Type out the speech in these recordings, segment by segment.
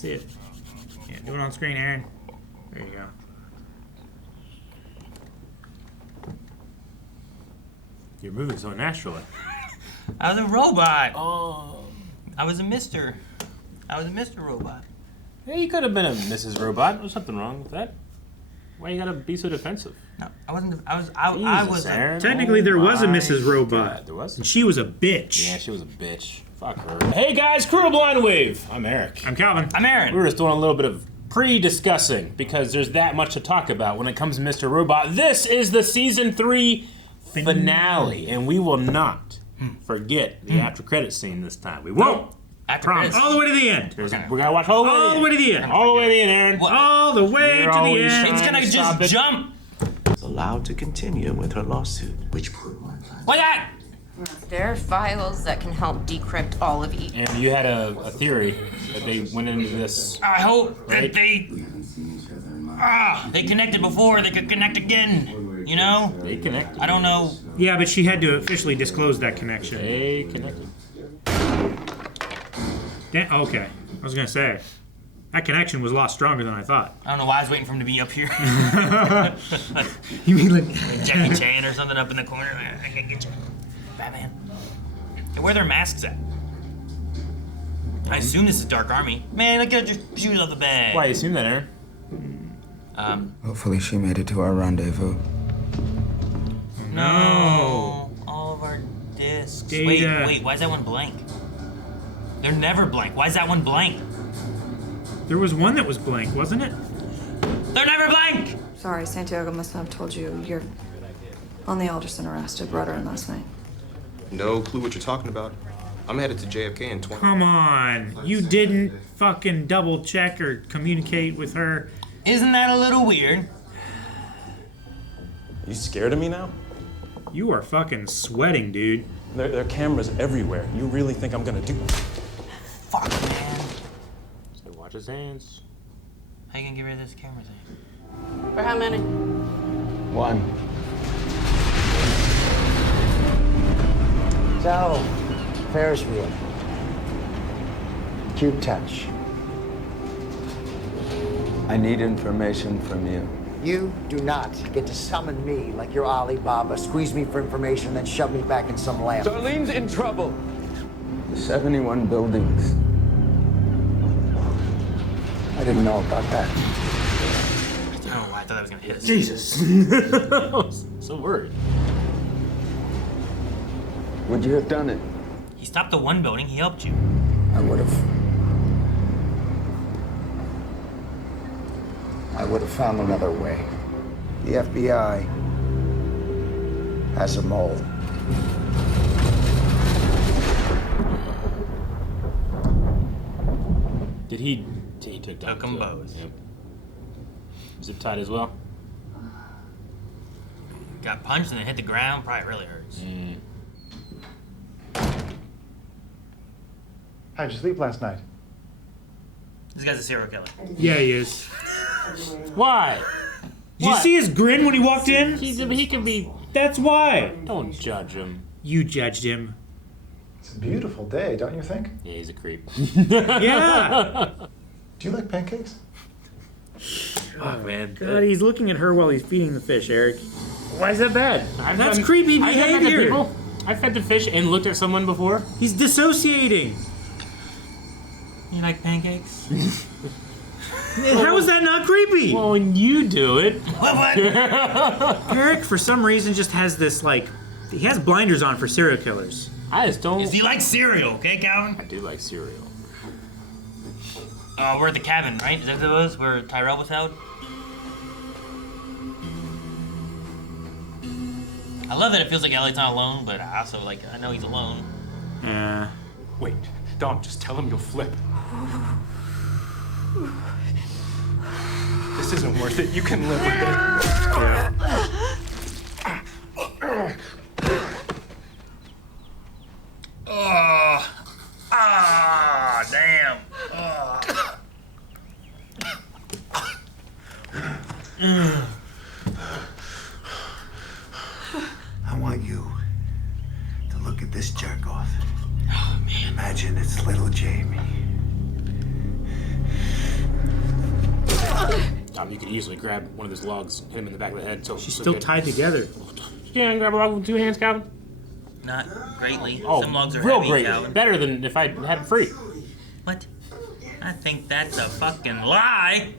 see it. Yeah, do it on screen, Aaron. There you go. You're moving so naturally. I was a robot. Oh. I was a Mr. Robot. Yeah, you could have been a Mrs. Robot. There's something wrong with that. Why you gotta be so defensive? No, I wasn't. I Jesus, was. Aaron. Technically, there was a Mrs. Robot. God, there was. And she was a bitch. Yeah, she was a bitch. Fuck her. Hey guys, Crew of Blind Wave. I'm Eric. I'm Calvin. I'm Aaron. We were just doing a little bit of pre-discussing because there's that much to talk about when it comes to Mr. Robot. This is the season 3 finale, and we will not forget the after credit scene this time. We won't. Promise. All the way to the end. We gotta watch all the way to the end. All the way to the end, Aaron. What? All the way You're to the always end. It's gonna just jump. Allowed to continue with her lawsuit, which What that? There are files that can help decrypt all of E. And you had a theory that they went into this. I hope Right. that they connected before. They could connect again. You know? They connected. I don't know. Yeah, but she had to officially disclose that connection. They connected. Okay. I was gonna say, that connection was a lot stronger than I thought. I don't know why I was waiting for him to be up here. You mean like Jackie Chan or something up in the corner. I can get you. Batman. Hey, where are their masks at? I assume this is Dark Army. Man, look at just shoot off the bag. Why you assume that, Aaron? Hopefully she made it to our rendezvous. No. All of our discs. Data. Wait, why is that one blank? They're never blank. Why is that one blank? there was one that was blank, wasn't it? They're never blank! Sorry, Santiago must not have told you. You're on the Alderson arrest. I brought her in last night. No clue what you're talking about. I'm headed to JFK in 20. Come on. You didn't fucking double check or communicate with her. Isn't that a little weird? You scared of me now? You are fucking sweating, dude. There are cameras everywhere. You really think I'm gonna do? Fuck, man. So watch his hands. How you gonna get rid of this camera thing? For how many? One. So, Ferris wheel. Cute touch. I need information from you. You do not get to summon me like you're Alibaba, squeeze me for information, then shove me back in some lab. Darlene's in trouble. The 71 buildings. I didn't know about that. I don't know why I thought that was gonna hit us. Jesus. I was so worried. Would you have done it? He stopped the one building, he helped you. I would have found another way. The FBI has a mole. Did he took down Took 'em two. both. Yep. Zip tied as well. Got punched and then hit the ground, probably really hurts. How'd you sleep last night? This guy's a serial killer. Yeah, he is. Why? Did you see his grin when he walked in? He can be. That's why. Don't judge him. You judged him. It's a beautiful day, don't you think? Yeah, he's a creep. Yeah. Do you like pancakes? Oh man. God, he's looking at her while he's feeding the fish, Eric. Why is that bad? That's creepy I've done that to behavior. people. I fed the fish and looked at someone before. He's dissociating. You like pancakes? How is that not creepy? Well, when you do it. What? Eric, for some reason, just has this, like, he has blinders on for serial killers. I just don't. He likes cereal, okay, Calvin? I do like cereal. We're at the cabin, right? Is that what it was? Where Tyrell was held? I love that it feels like Elliot's not alone, but I also, like, I know he's alone. Yeah. Wait, don't just tell him you'll flip. This isn't worth it. You can live with it. Damn. I want you to look at this jerk off. Oh, man. Imagine it's little Jamie. You could easily grab one of those logs, hit him in the back of the head. So She's still tied together. You can't grab a log with 2 hands, Calvin. Not greatly. Oh, Some logs are real heavy, great. Calvin. Better than if I had him free. What? I think that's a fucking lie.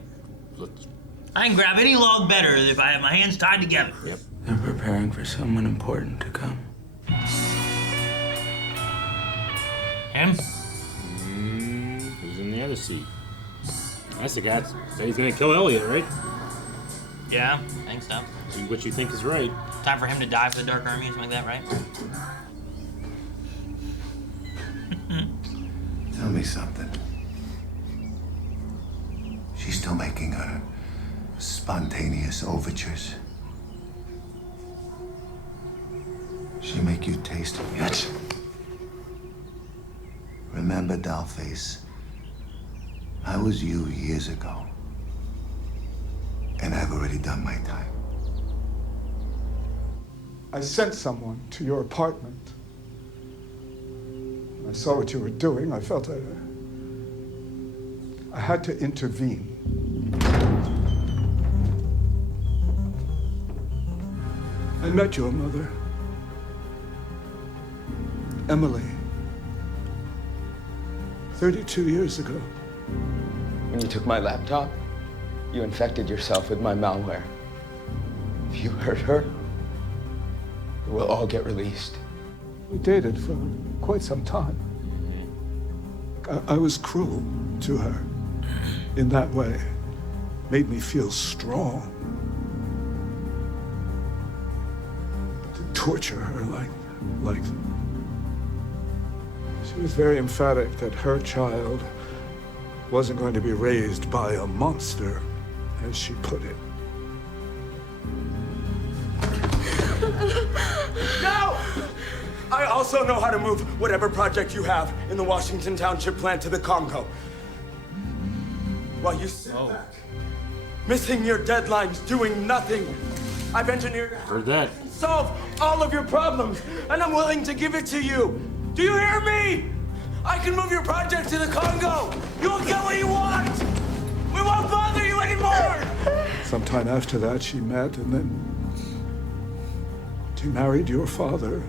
I can grab any log better if I have my hands tied together. Yep. They're preparing for someone important to come. Him? Who's in the other seat? That's the guy that said he's gonna kill Elliot, right? Yeah, I think so. What you think is right. Time for him to die for the Dark Army or something like that, right? Tell me something. She's still making her spontaneous overtures. She make you taste it. Remember, Dollface? I was you years ago. And I've already done my time. I sent someone to your apartment. I saw what you were doing. I felt I had to intervene. I met your mother, Emily, 32 years ago. When you took my laptop, you infected yourself with my malware. If you hurt her, we'll all get released. We dated for quite some time. I was cruel to her in that way. Made me feel strong. To torture her like... She was very emphatic that her child wasn't going to be raised by a monster, as she put it. No! I also know how to move whatever project you have in the Washington Township plant to the Congo. While you sit back, missing your deadlines, doing nothing, I've engineered Heard that. solve all of your problems, and I'm willing to give it to you. Do you hear me? I can move your project to the Congo. You'll get what you want. We won't bother you anymore. Sometime after that, she met, and then she married your father,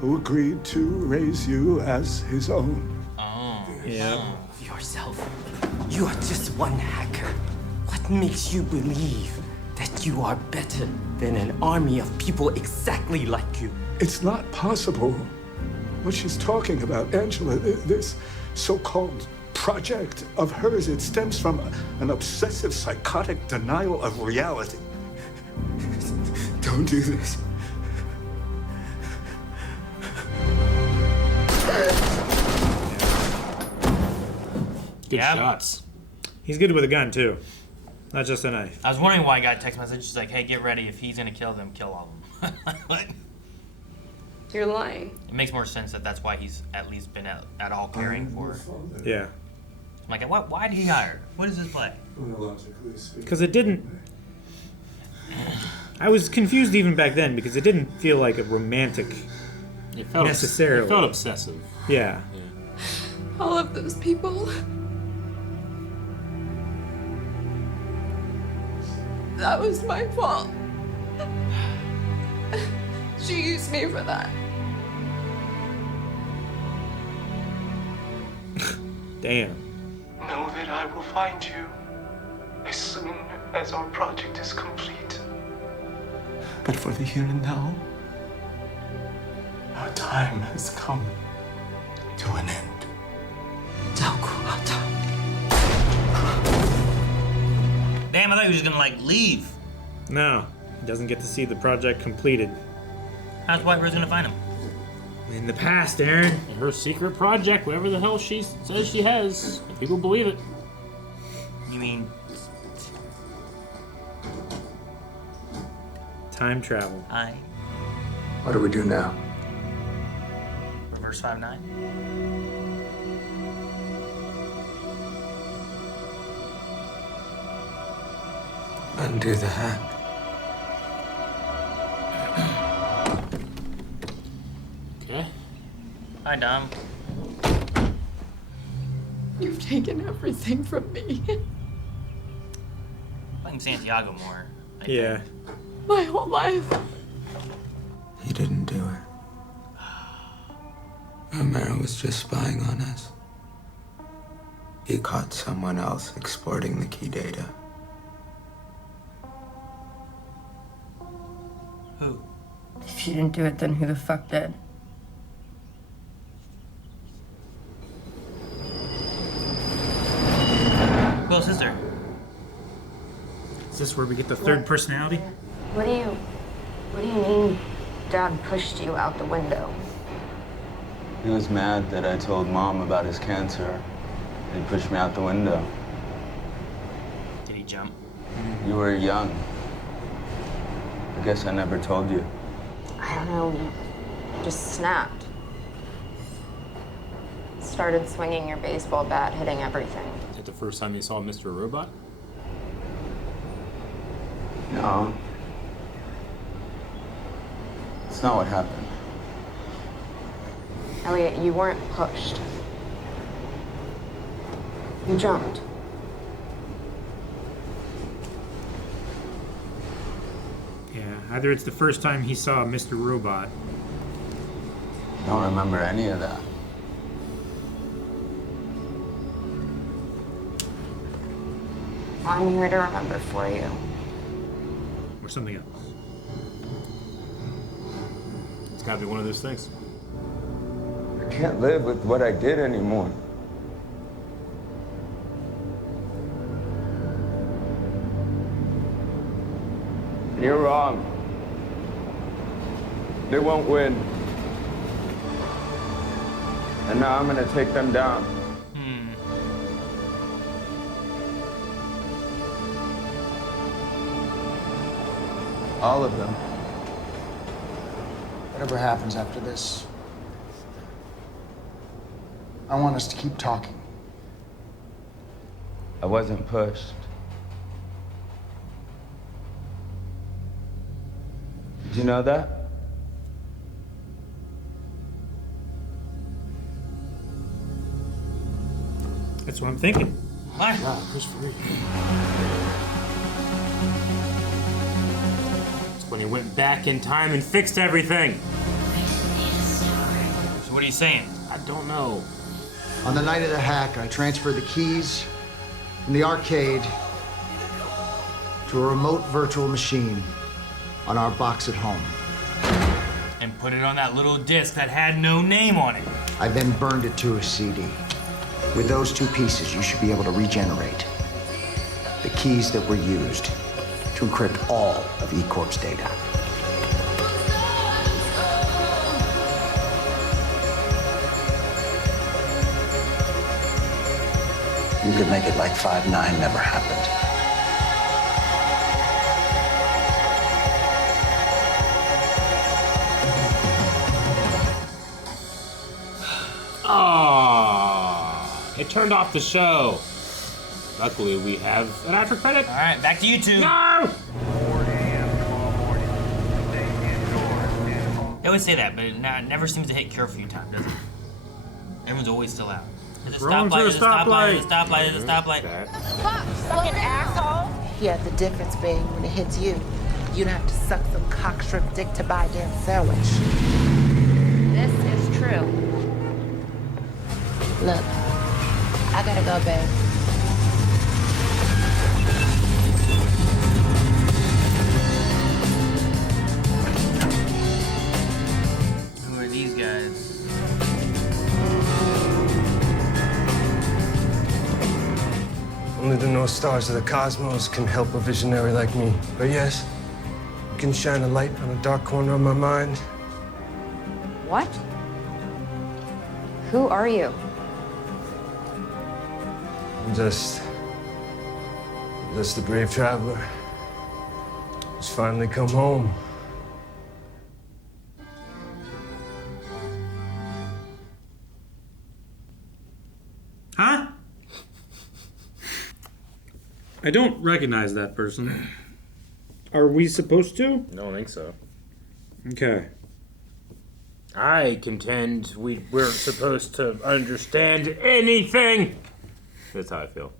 who agreed to raise you as his own. Oh. Yeah. Yourself. You are just one hacker. What makes you believe that you are better than an army of people exactly like you? It's not possible. What she's talking about, Angela, this so-called project of hers, it stems from an obsessive, psychotic denial of reality. Don't do this. Good shots. He's good with a gun, too. Not just a knife. I was wondering why I got a text message. She's like, hey, get ready. If he's going to kill them, kill all of them. What? You're lying. It makes more sense that that's why he's at least been at all caring for her. Yeah. I'm like, why did he hire her? What is this play? Because it didn't... I was confused even back then because it didn't feel like a romantic It felt necessarily. It felt obsessive. Yeah. All of those people. That was my fault. She used me for that. Damn. Know that I will find you as soon as our project is complete. But for the here and now, our time has come to an end. Damn, I thought he was just gonna like leave. No. He doesn't get to see the project completed. How's White Rose gonna find him? In the past, Aaron. And her secret project, whatever the hell she says she has. If people believe it. You mean Time travel. What do we do now? Reverse 5-9? Undo the hack. Okay. Hi, Dom. You've taken everything from me. blame Santiago more. Yeah. My whole life. He didn't do it. Romero was just spying on us. He caught someone else exploiting the key data. Who? If you didn't do it, then who the fuck did? Who else is there? Is this where we get the third personality? What do you mean Dad pushed you out the window? He was mad that I told Mom about his cancer. He pushed me out the window. Did he jump? You were young. I guess I never told you. I don't know, you just snapped. Started swinging your baseball bat, hitting everything. Is that the first time you saw Mr. Robot? No. It's not what happened. Elliot, you weren't pushed. You jumped. Yeah, either it's the first time he saw Mr. Robot. I don't remember any of that. I'm here to remember for you. Or something else. It's gotta be one of those things. I can't live with what I did anymore. You're wrong. They won't win. And now I'm gonna take them down. All of them. Whatever happens after this, I want us to keep talking. I wasn't pushed. Did you know that? That's what I'm thinking. What? Yeah, Christopher Reeve. It's when he went back in time and fixed everything. So what are you saying? I don't know. On the night of the hack, I transferred the keys from the arcade to a remote virtual machine on our box at home. And put it on that little disc that had no name on it. I then burned it to a CD. With those two pieces, you should be able to regenerate the keys that were used to encrypt all of E-Corp's data. You could make it like 5/9 never happened. Ah, it turned off the show. Luckily, we have an after credit. All right, back to you two. No! They always say that, but it never seems to hit curfew time, does it? Everyone's always still out. There's a Wrong stoplight, for a there's a stoplight, there's a stoplight. stoplight, there's a stoplight. Fucking asshole. Yeah, the difference being when it hits you, you don't have to suck some cockstrip dick to buy a damn sandwich. This is true. Look, I gotta go, babe. Who are these guys? Only the North Stars of the cosmos can help a visionary like me. But yes, you can shine a light on a dark corner of my mind. What? Who are you? I'm just a brave traveler who's finally come home. Huh? I don't recognize that person. Are we supposed to? I don't think so. Okay. I contend we weren't supposed to understand anything. That's how I feel.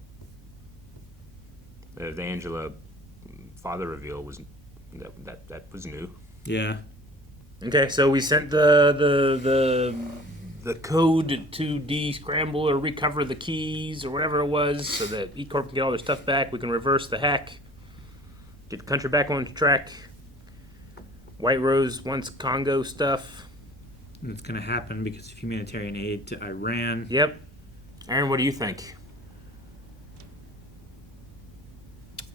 There's Angela father reveal was that was new. Yeah. Okay, so we sent the code to de-scramble or recover the keys or whatever it was, so that E-Corp can get all their stuff back. We can reverse the hack, get the country back on track. White Rose wants Congo stuff. And it's going to happen because of humanitarian aid to Iran. Yep. Aaron, what do you think?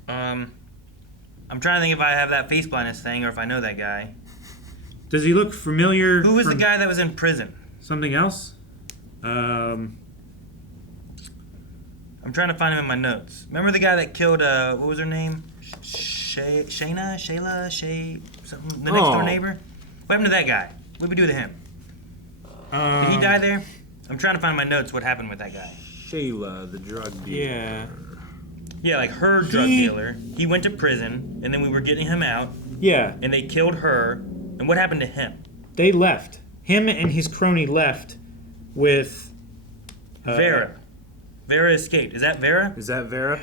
I'm trying to think if I have that face blindness thing or if I know that guy. Does he look familiar? Who was the guy that was in prison? Something else? I'm trying to find him in my notes. Remember the guy that killed, what was her name? Shayla? Something? The next door neighbor? What happened to that guy? What did we do to him? Did he die there? I'm trying to find in my notes what happened with that guy. Shayla, the drug dealer. Yeah. Yeah, like her drug dealer. He went to prison, and then we were getting him out. Yeah. And they killed her. And what happened to him? They left. Him and his crony left with... Vera. Vera escaped. Is that Vera? Is that Vera?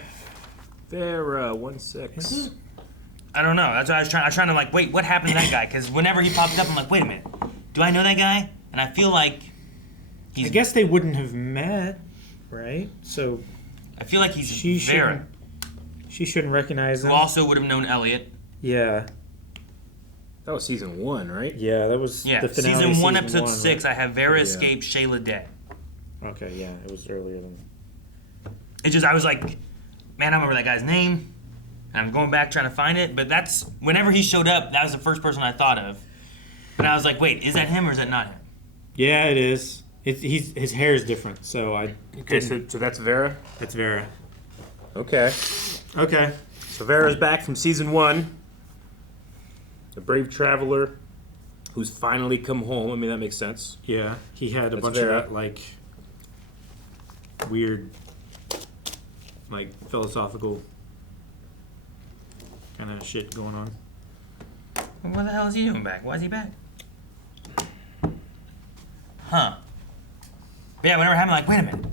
Vera, 1-6. I don't know. That's why I was trying to like, wait, what happened to that guy? Because whenever he popped up, I'm like, wait a minute. Do I know that guy? And I feel like I guess they wouldn't have met, right? So... I feel like he's Vera. She shouldn't recognize him. Who also would have known Elliot. Yeah. That was season 1, right? Yeah, that was the finale. Season 1, episode 1, 6, right? I have Vera escape, Shayla dead. Okay, yeah, it was earlier than... It's just, I was like, man, I remember that guy's name. And I'm going back trying to find it. But that's, whenever he showed up, that was the first person I thought of. And I was like, wait, is that him or is that not him? Yeah, it is. His hair is different, so I... Okay, so that's Vera? That's Vera. Okay. Okay. So Vera's back from season 1. The brave traveler who's finally come home. I mean, that makes sense. Yeah, he had a That's bunch Vera. of that, like, weird, like, philosophical kind of shit going on. What the hell is he doing back? Why is he back? Huh. But yeah, whenever it happened, I'm like, wait a minute.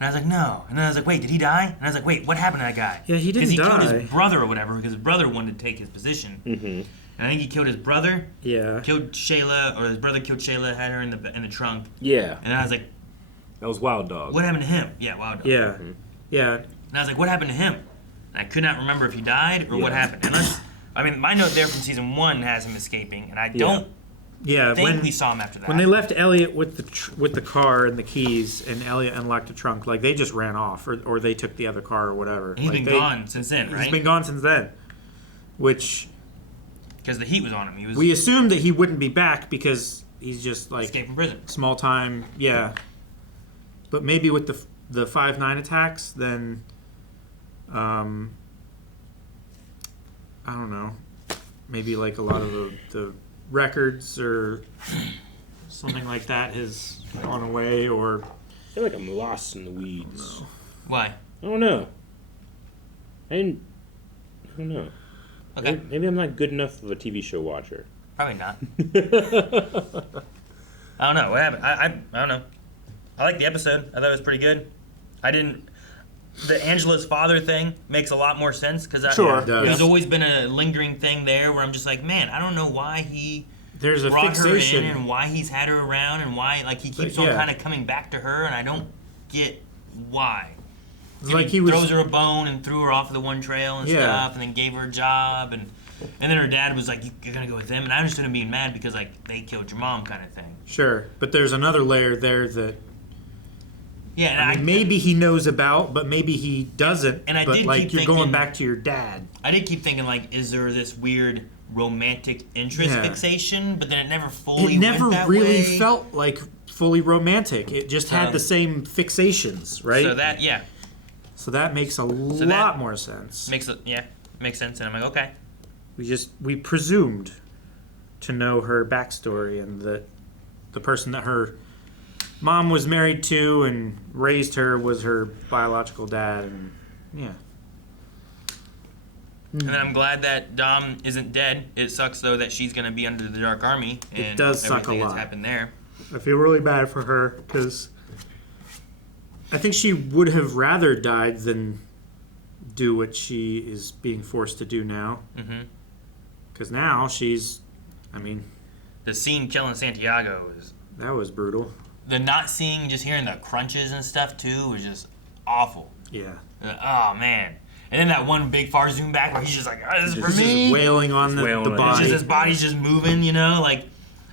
And I was like, no. And then I was like, wait, did he die? And I was like, wait, what happened to that guy? Yeah, he didn't Because he die. killed his brother or whatever, because his brother wanted to take his position. Mm-hmm. And I think he killed his brother. Yeah. Killed Shayla, or his brother killed Shayla, had her in the trunk. Yeah. And I was like, that was Wild Dog. what happened to him? Yeah, Wild Dog. Yeah. Mm-hmm. Yeah. And I was like, what happened to him? And I could not remember if he died or what happened. Unless, I mean, my note there from season 1 has him escaping, and I don't think we saw him after that. When they left Elliot with the car and the keys, and Elliot unlocked the trunk, like, they just ran off, or they took the other car or whatever. And he's Like, been gone since then, right? He's been gone since then. Which... Because the heat was on him. We assumed that he wouldn't be back because he's just, like... Escaped from prison. Small time, yeah. But maybe with the 5-9 attacks, then... I don't know. Maybe, like, a lot of the records or something like that has gone away, or... I feel like I'm lost in the weeds. Why? I don't know. I don't know. Okay. Maybe I'm not good enough of a TV show watcher. Probably not. I don't know. What happened? I don't know. I liked the episode. I thought it was pretty good. I didn't... The Angela's father thing makes a lot more sense because there's always been a lingering thing there where I'm just like, man, I don't know why he brought her in and why he's had her around and why like he keeps on kind of coming back to her and I don't get why. It's like he throws her a bone and threw her off the one trail and stuff and then gave her a job and then her dad was like, you're gonna go with him, and I understood him being mad because like they killed your mom kind of thing. Sure, but there's another layer there that... Yeah, and I mean, maybe he knows about, but maybe he doesn't. And I but did like keep you're thinking, going back to your dad. I did keep thinking like, is there this weird romantic interest fixation? But then it never fully. It never went that really way. felt like fully romantic. It just had the same fixations, right? So that So that makes a lot more sense. Makes sense, and I'm like, okay. We presumed to know her backstory and that the person that her mom was married to and raised her was her biological dad, and And then I'm glad that Dom isn't dead. It sucks though that she's gonna be under the Dark Army. And it does suck a everything lot. That's happened there. I feel really bad for her because I think she would have rather died than do what she is being forced to do now. Because now she's, I mean, the scene killing Santiago that was brutal. The not seeing, just hearing the crunches and stuff too was just awful. Yeah. Oh man. And then that one big far zoom back where he's just like, oh, this is for me. Just wailing on the body. His body's just moving, like.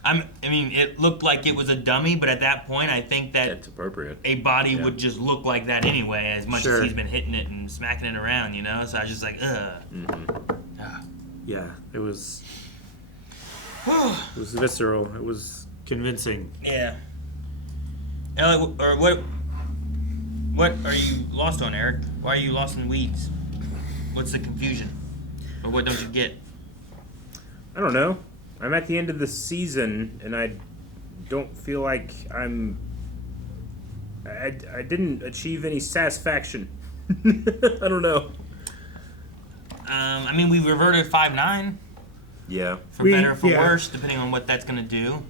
I mean, it looked like it was a dummy, but at that point, I think that it's appropriate. A body would just look like that anyway, as much as he's been hitting it and smacking it around, So I was just like, ugh. Yeah, it was. It was visceral. It was convincing. Yeah. Elliot, or what are you lost on, Eric? Why are you lost in the weeds? What's the confusion? Or what don't you get? I don't know. I'm at the end of the season, and I don't feel like I didn't achieve any satisfaction. I don't know. I mean, we reverted 5-9. Yeah. For better or for worse, depending on what that's going to do,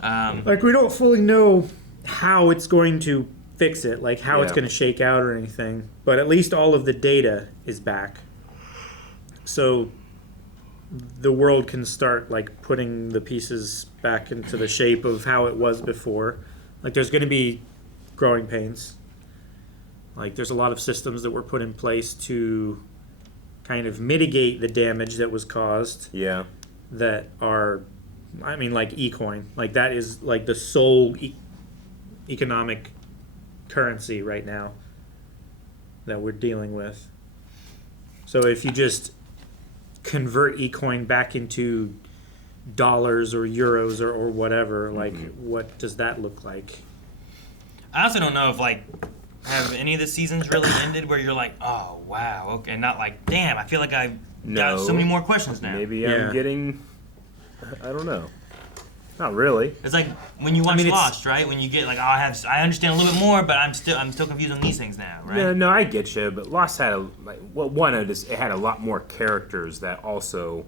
Like, we don't fully know how it's going to fix it, like how it's going to shake out or anything. But at least all of the data is back. So the world can start, like, putting the pieces back into the shape of how it was before. Like, there's going to be growing pains. Like, there's a lot of systems that were put in place to kind of mitigate the damage that was caused. Yeah. That are, I mean, like eCoin. Like, that is, like, the sole economic currency right now that we're dealing with. So if you just convert eCoin back into dollars or euros or whatever, like, what does that look like? I also don't know if, like, have any of the seasons really ended where you're like, oh, wow, okay, not like, damn, I feel like I've got so many more questions now. Maybe I'm getting, I don't know. Not really. It's like when you watch Lost, right? When you get like, oh, I understand a little bit more, but I'm still confused on these things now, right? Yeah, no, I get you, but Lost had it had a lot more characters that also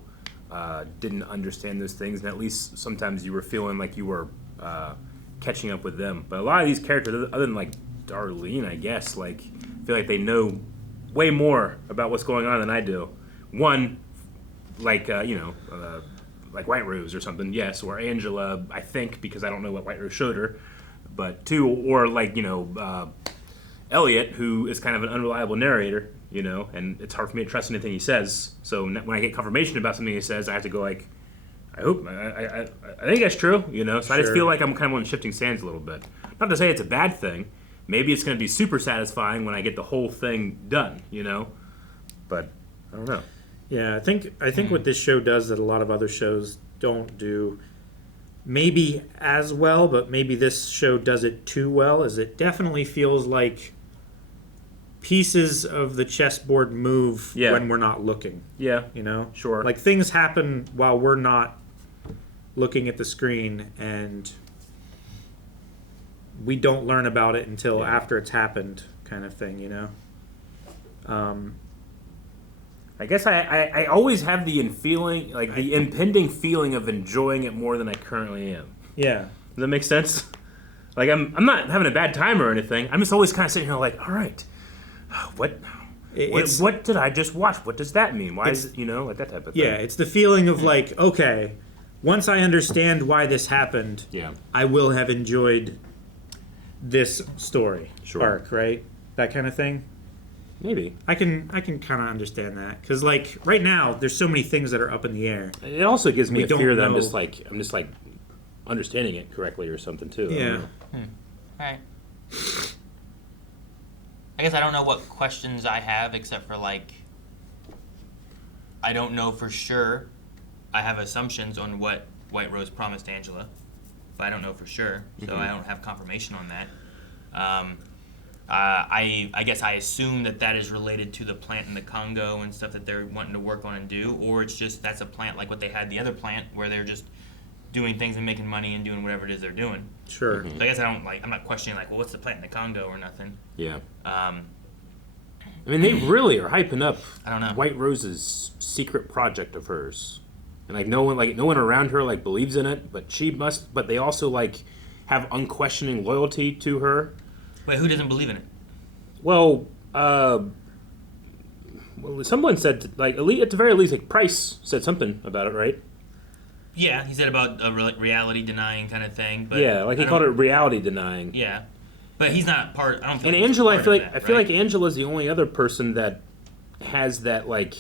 didn't understand those things, and at least sometimes you were feeling like you were catching up with them. But a lot of these characters, other than like Darlene, I guess, like, I feel like they know way more about what's going on than I do. One, like like White Rose or something, yes, or Angela, I think, because I don't know what White Rose showed her. But two, or like, Elliot, who is kind of an unreliable narrator, and it's hard for me to trust anything he says. So when I get confirmation about something he says, I have to go like, I think that's true, So I just feel like I'm kind of on shifting sands a little bit. Not to say it's a bad thing. Maybe it's going to be super satisfying when I get the whole thing done, But I don't know. Yeah, I think what this show does that a lot of other shows don't do, maybe as well, but maybe this show does it too well, is it definitely feels like pieces of the chessboard move when we're not looking. Yeah. Sure. Like, things happen while we're not looking at the screen, and we don't learn about it until after it's happened, kind of thing, I guess I always have the impending feeling of enjoying it more than I currently am. Yeah. Does that make sense? Like, I'm not having a bad time or anything. I'm just always kind of sitting here like, all right, what did I just watch? What does that mean? Why is it, like that type of thing? Yeah, it's the feeling of like, okay, once I understand why this happened, I will have enjoyed this story arc, right? That kind of thing. Maybe I can kind of understand that, because like right now there's so many things that are up in the air. It also gives me a fear that I'm just like understanding it correctly or something too. Yeah. All right. I guess I don't know what questions I have except for like, I don't know for sure. I have assumptions on what White Rose promised Angela, but I don't know for sure, so I don't have confirmation on that. I guess I assume that is related to the plant in the Congo and stuff that they're wanting to work on and do, or it's just that's a plant like what they had the other plant where they're just doing things and making money and doing whatever it is they're doing. Sure. So I guess I'm not questioning like, well, what's the plant in the Congo or nothing. Yeah. I mean, they really are hyping up I don't know. White Rose's secret project of hers. And like no one around her like believes in it, but they also like have unquestioning loyalty to her. Wait, who doesn't believe in it? Well, Well, someone said, like, at the very least, like, Price said something about it, right? Yeah, he said about a reality denying kind of thing. But yeah, like he called it reality denying. Yeah, but he's not part. I don't. And Angela, I feel like Angela's the only other person that has that like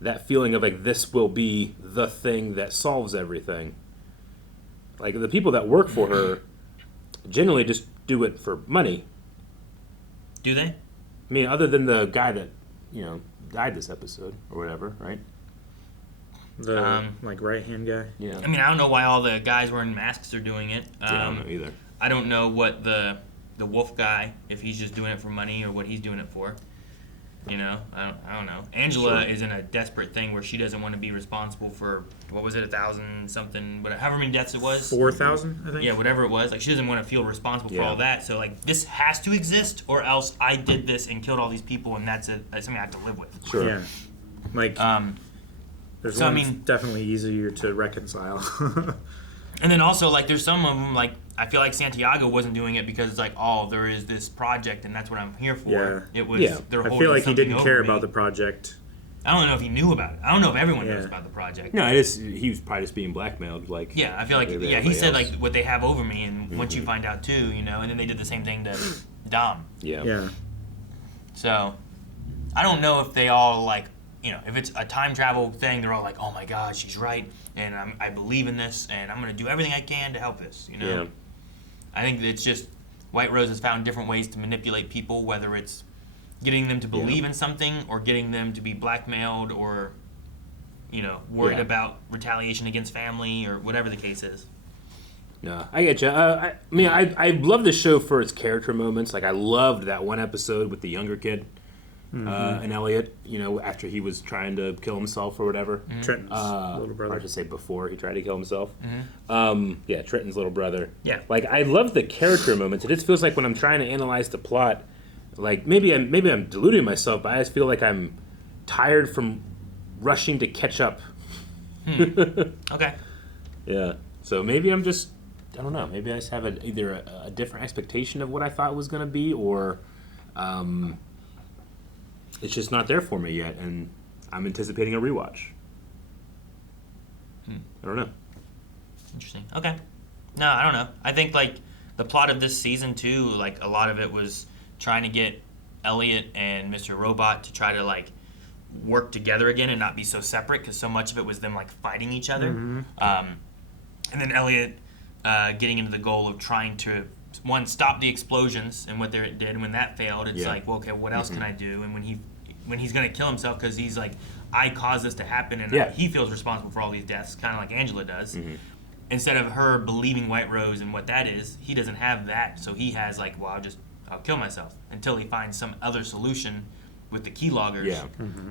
that feeling of like this will be the thing that solves everything. Like the people that work for her generally just do it for money. Do they? I mean, other than the guy that died this episode or whatever, right? The like right hand guy. Yeah. I mean, I don't know why all the guys wearing masks are doing it. I don't know either. I don't know what the wolf guy, if he's just doing it for money or what he's doing it for. I don't know. Angela is in a desperate thing where she doesn't want to be responsible for, what was it, 1,000 something, however many deaths it was. 4,000, I think. Yeah, whatever it was. Like, she doesn't want to feel responsible for all that. So, like, this has to exist, or else I did this and killed all these people, and that's something I have to live with. Sure. Yeah. Like, there's one definitely easier to reconcile. And then also, like, there's some of them, like, I feel like Santiago wasn't doing it because it's like, oh, there is this project and that's what I'm here for. Yeah. It was. I feel like he didn't care about the project. I don't know if he knew about it. I don't know if everyone knows about the project. No, he was probably just being blackmailed. Like, yeah, I feel like he said like what they have over me, and once you find out too, and then they did the same thing to Dom. Yeah. Yeah. So, I don't know if they all like. If it's a time travel thing, they're all like, "Oh my God, she's right, and I believe in this, and I'm gonna do everything I can to help this." Yeah. I think it's just White Rose has found different ways to manipulate people, whether it's getting them to believe in something or getting them to be blackmailed or, worried about retaliation against family or whatever the case is. No, I get you. I love the show for its character moments. Like I loved that one episode with the younger kid. And Elliot, after he was trying to kill himself or whatever. Trenton's little brother. Or I should say before he tried to kill himself. Trenton's little brother. Yeah. Like I love the character moments. It just feels like when I'm trying to analyze the plot, like maybe I'm deluding myself, but I just feel like I'm tired from rushing to catch up. Okay. Yeah. So maybe I'm just, I don't know. Maybe I just have either a different expectation of what I thought it was going to be, or it's just not there for me yet, and I'm anticipating a rewatch. I don't know. Interesting. Okay. No, I don't know. I think, like, the plot of this season, too, like, a lot of it was trying to get Elliot and Mr. Robot to try to, like, work together again and not be so separate, because so much of it was them, like, fighting each other. And then Elliot getting into the goal of trying to, one, stop the explosions and what they did, and when that failed, it's like, well, okay, what else can I do? And when he's going to kill himself because he's like, I caused this to happen, and he feels responsible for all these deaths, kind of like Angela does. Instead of her believing White Rose and what that is, he doesn't have that, so he has like, well, I'll kill myself until he finds some other solution with the keyloggers. Yeah.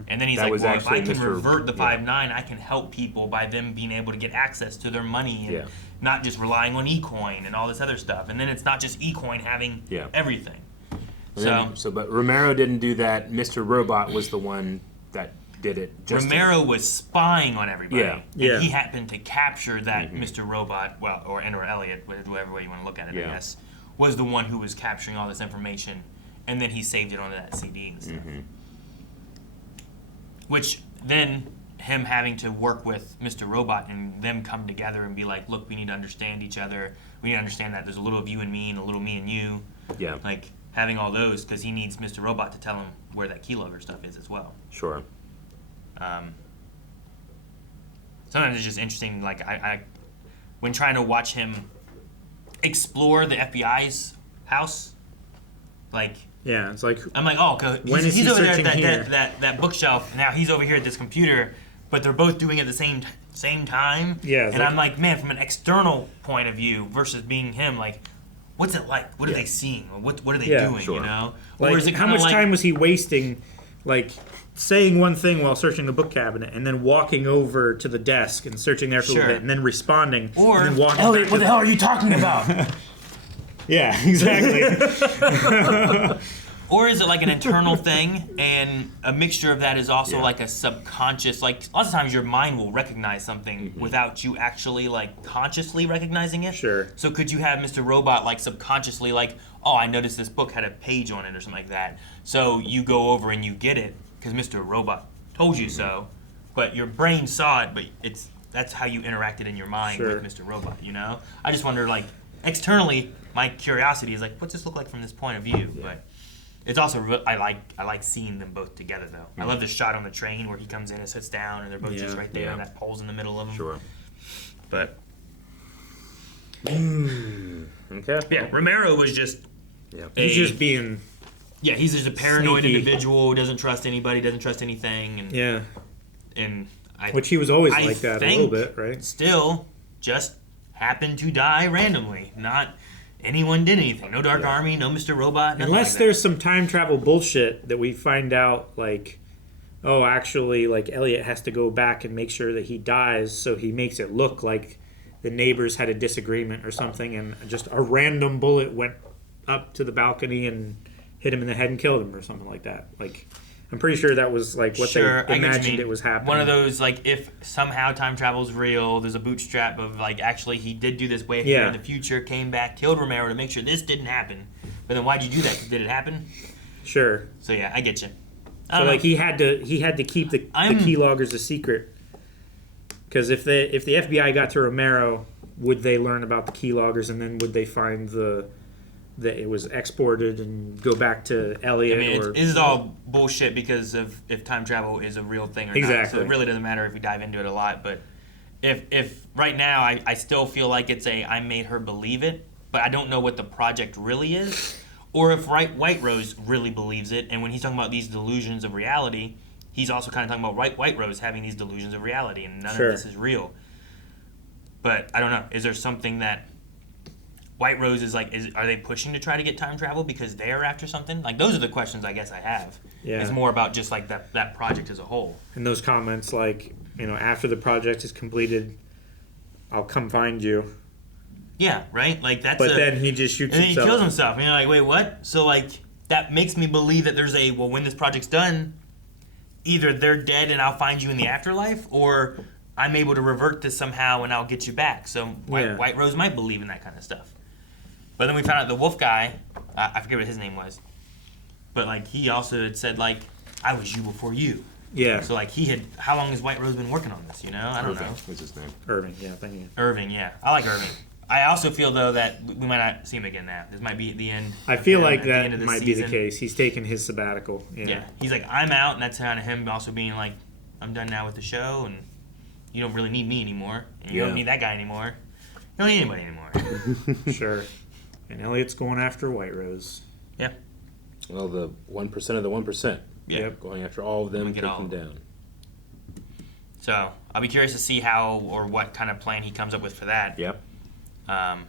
And then he's like, well, if I can revert the 5-9, I can help people by them being able to get access to their money and not just relying on eCoin and all this other stuff. And then it's not just eCoin having everything. But Romero didn't do that. Mr. Robot was the one that did it. Romero was spying on everybody. Yeah. And he happened to capture that Mr. Robot, or Elliot, whatever way you want to look at it, I guess, was the one who was capturing all this information, and then he saved it onto that CD and stuff. Which then him having to work with Mr. Robot and them come together and be like, look, we need to understand each other. We need to understand that there's a little of you and me and a little me and you. Yeah. Like, having all those, because he needs Mr. Robot to tell him where that keylogger stuff is as well. Sure. Sometimes it's just interesting, like, I when trying to watch him explore the FBI's house, like... Yeah, it's like... I'm like, oh, he's over there at that bookshelf, and now he's over here at this computer, but they're both doing it at the same time. Yeah. And I'm like, man, from an external point of view versus being him, like... What's it like? What are they seeing? What are they doing? Sure. You know, like, or is it how much time was he wasting, like saying one thing while searching the book cabinet, and then walking over to the desk and searching there for a little bit, and then responding, or and then walking Elliot, what the hell are you talking about? Yeah, exactly. Or is it like an internal thing, and a mixture of that is also like a subconscious, like lots of times your mind will recognize something without you actually like consciously recognizing it. Sure. So could you have Mr. Robot like subconsciously like, oh, I noticed this book had a page on it or something like that. So you go over and you get it because Mr. Robot told you so, but your brain saw it, but that's how you interacted in your mind with Mr. Robot, you know? I just wonder, like, externally, my curiosity is like, what's this look like from this point of view? But it's also, I like seeing them both together, though. I love the shot on the train where he comes in and sits down, and they're both just right there, and that pole's in the middle of them. Sure. But... Okay. Yeah, Romero was just... He's just being... Yeah, he's just a paranoid sneaky individual who doesn't trust anybody, doesn't trust anything. And, and which he was always like that a little bit, right? Still, just happened to die randomly. Not anyone did anything. No Dark Army, no Mr. Robot, nothing Unless like there's some time travel bullshit that we find out, like, oh, actually, like, Elliot has to go back and make sure that he dies, so he makes it look like the neighbors had a disagreement or something, and just a random bullet went up to the balcony and hit him in the head and killed him or something like that. Like, I'm pretty sure that was like what they imagined it was happening. One of those, like, if somehow time travel's real, there's a bootstrap of, like, actually he did do this way here in the future, came back, killed Romero to make sure this didn't happen. But then why'd you do that? Did it happen? Sure. So yeah, I get you. So like he had to keep the keyloggers a secret, because if the FBI got to Romero, would they learn about the keyloggers, and then would they find that it was exported and go back to Elliot? I mean, it is all bullshit because of if time travel is a real thing or not. So it really doesn't matter if we dive into it a lot. But if right now I still feel like it's I made her believe it, but I don't know what the project really is. Or if White Rose really believes it, and when he's talking about these delusions of reality, he's also kind of talking about White Rose having these delusions of reality, and none of this is real. But I don't know. Is there something that White Rose is like? Are they pushing to try to get time travel because they're after something? Like, those are the questions I guess I have. Yeah. It's more about just like that project as a whole. And those comments, like, you know, after the project is completed, I'll come find you. Yeah, right? Like, that's But then he just shoots himself. And then he kills himself. And you're like, wait, what? So, like, that makes me believe that there's when this project's done, either they're dead and I'll find you in the afterlife, or I'm able to revert this somehow and I'll get you back. So White Rose might believe in that kind of stuff. But then we found out the wolf guy, I forget what his name was, but, like, he also had said, like, I was you before you. Yeah. So, like, how long has White Rose been working on this, you know? I don't know. What's his name? Irving, yeah, thank you. Irving, yeah. I like Irving. I also feel, though, that we might not see him again now. This might be at the end. I feel like that might be the case. He's taking his sabbatical. Yeah. He's like, I'm out, and that's kind of him also being like, I'm done now with the show, and you don't really need me anymore, and you don't need that guy anymore. You don't need anybody anymore. Sure. And Elliot's going after White Rose. Yeah. Well, the 1% of the 1%. Yeah. Yep. Going after all of them, take them down. So, I'll be curious to see how or what kind of plan he comes up with for that. Yep. And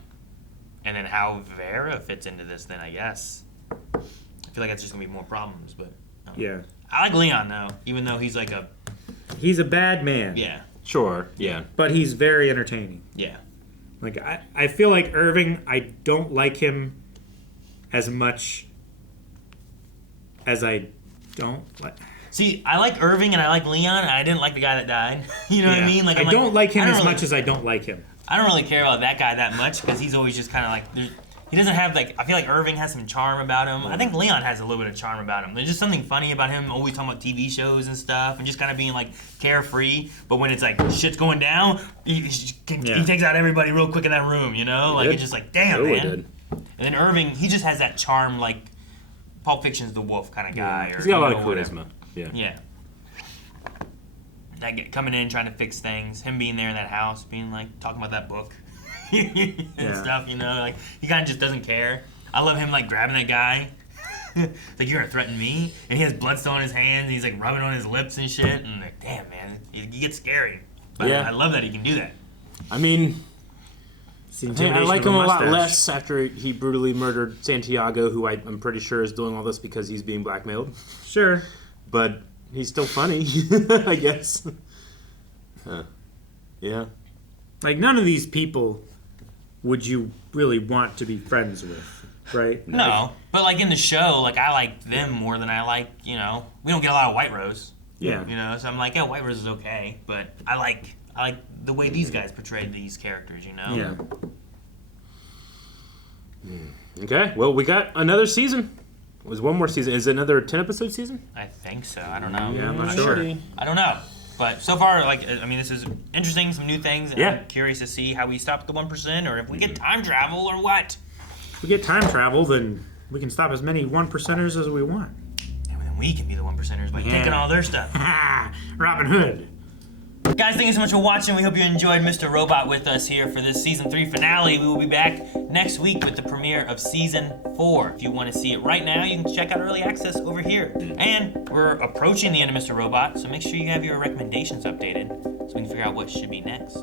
then how Vera fits into this, then, I guess. I feel like that's just going to be more problems, but... Yeah. I like Leon, though, even though he's like a... He's a bad man. Yeah. Sure, yeah. But he's very entertaining. Yeah. Like, I feel like Irving, I don't like him as much as I don't like... See, I like Irving and I like Leon, and I didn't like the guy that died. You know what I mean? Like, I don't like him as much as I don't like him. I don't really care about that guy that much because he's always just kind of like... He doesn't have, like... I feel like Irving has some charm about him. I think Leon has a little bit of charm about him. There's just something funny about him always talking about TV shows and stuff and just kind of being, like, carefree. But when it's, like, shit's going down, he takes out everybody real quick in that room, you know? Like, it's just like, damn, man. And then Irving, he just has that charm, like... Pulp Fiction's the wolf kind of guy. He's got a lot of charisma. Yeah. That coming in, trying to fix things. Him being there in that house, being like, talking about that book. and stuff, you know, like, he kind of just doesn't care. I love him, like, grabbing that guy. Like, you're gonna threaten me? And he has bloodstone on his hands, and he's, like, rubbing on his lips and shit, and, like, damn, man, he gets scary. But I love that he can do that. I mean, I like him a lot less after he brutally murdered Santiago, who I'm pretty sure is doing all this because he's being blackmailed. Sure. But he's still funny, I guess. Yeah. Like, none of these people would you really want to be friends with, right? No, but, like, in the show, like, I like them more than I like, you know, we don't get a lot of White Rose. Yeah. You know, so I'm like, yeah, White Rose is okay, but I like the way these guys portrayed these characters, you know? Yeah. Okay, well, we got another season. was one more season. Is it another 10-episode season? I think so. I don't know. Yeah, I'm not sure. I don't know. But so far, like, I mean, this is interesting, some new things. And I'm curious to see how we stop the 1% or if we get time travel or what. If we get time travel, then we can stop as many 1%ers as we want. And then we can be the 1%ers by taking all their stuff. Robin Hood. Guys, thank you so much for watching. We hope you enjoyed Mr. Robot with us here for this Season 3 finale. We will be back next week with the premiere of Season 4. If you want to see it right now, you can check out Early Access over here. And we're approaching the end of Mr. Robot, so make sure you have your recommendations updated so we can figure out what should be next.